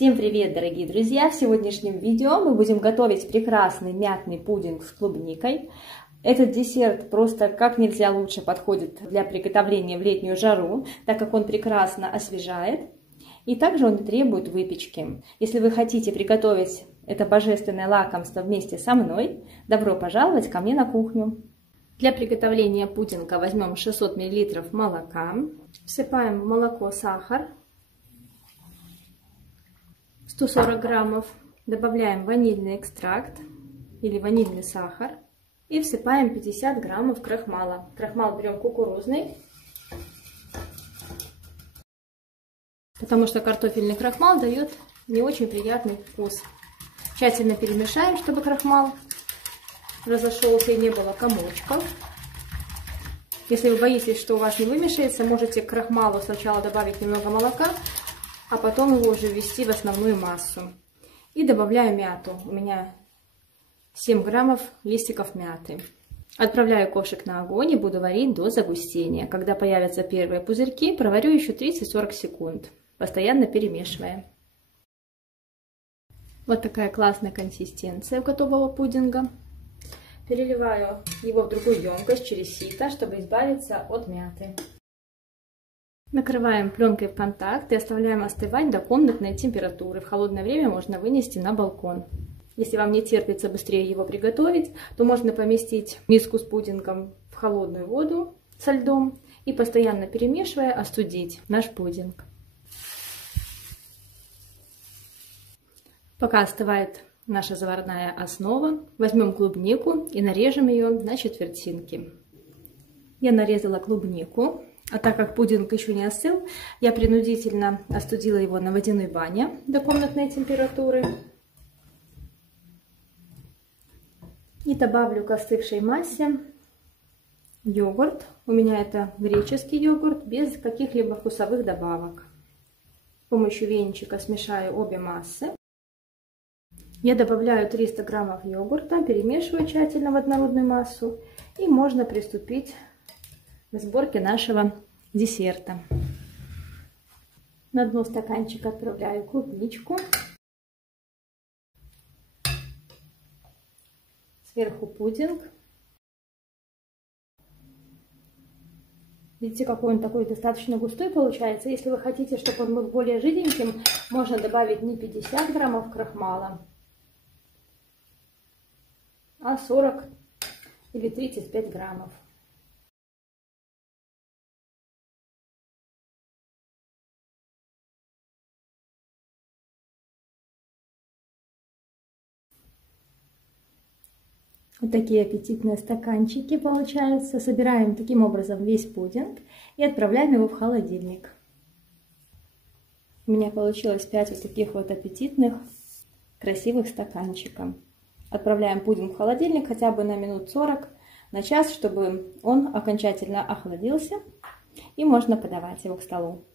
Всем привет, дорогие друзья! В сегодняшнем видео мы будем готовить прекрасный мятный пудинг с клубникой. Этот десерт просто как нельзя лучше подходит для приготовления в летнюю жару, так как он прекрасно освежает и также он требует выпечки. Если вы хотите приготовить это божественное лакомство вместе со мной, добро пожаловать ко мне на кухню. Для приготовления пудинга возьмем 600 мл молока, всыпаем в молоко сахар, 140 граммов, добавляем ванильный экстракт или ванильный сахар и всыпаем 50 граммов крахмала. Крахмал берем кукурузный, потому что картофельный крахмал дает не очень приятный вкус. Тщательно перемешаем, чтобы крахмал разошелся и не было комочков. Если вы боитесь, что у вас не вымешается, можете к крахмалу сначала добавить немного молока, а потом его уже ввести в основную массу. И добавляю мяту. У меня 7 граммов листиков мяты. Отправляю ковшик на огонь и буду варить до загустения. Когда появятся первые пузырьки, проварю еще 30-40 секунд, постоянно перемешивая. Вот такая классная консистенция готового пудинга. Переливаю его в другую емкость через сито, чтобы избавиться от мяты. Накрываем пленкой в контакт и оставляем остывать до комнатной температуры. В холодное время можно вынести на балкон. Если вам не терпится быстрее его приготовить, то можно поместить миску с пудингом в холодную воду со льдом и постоянно перемешивая остудить наш пудинг. Пока остывает наша заварная основа, возьмем клубнику и нарежем ее на четвертинки. Я нарезала клубнику. А так как пудинг еще не остыл, я принудительно остудила его на водяной бане до комнатной температуры. И добавлю к остывшей массе йогурт. У меня это греческий йогурт без каких-либо вкусовых добавок. С помощью венчика смешаю обе массы. Я добавляю 300 граммов йогурта, перемешиваю тщательно в однородную массу. И можно приступить к сборке нашего десерта. На дно стаканчика отправляю клубничку. Сверху пудинг. Видите, какой он такой достаточно густой получается. Если вы хотите, чтобы он был более жиденьким, можно добавить не 50 граммов крахмала, а 40 или 35 граммов. Вот такие аппетитные стаканчики получаются. Собираем таким образом весь пудинг и отправляем его в холодильник. У меня получилось 5 вот таких вот аппетитных, красивых стаканчиков. Отправляем пудинг в холодильник хотя бы на минут 40, на час, чтобы он окончательно охладился. И можно подавать его к столу.